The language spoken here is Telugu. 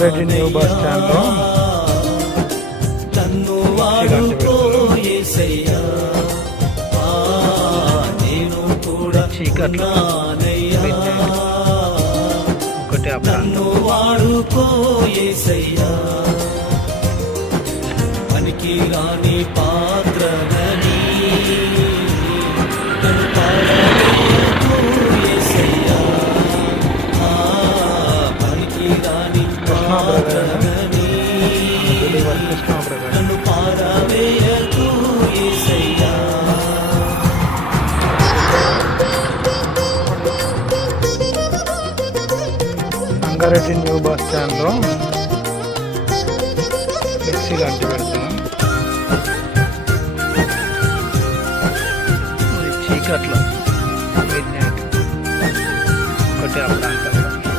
సంగారెడ్డి న్యూ బస్ స్టాండ్ లో నన్ను వాడుకో యేసయ్యా, నేను కూడా ఉన్నానయ్యా, నన్ను వాడుకో యేసయ్యా, పనికి రాని పాత్రనని నన్ను పాడవేయకు యేసయ్యా, పనికి రాని పాత్రనని నన్ను పాడవేయకు యేసయ్యా. సంగారెడ్డి న్యూ బస్ స్టాండ్ లో ఫ్లెక్సీలు అంటి పెడుతున్నాం. చీకట్లో ఒకటి అప్పుడు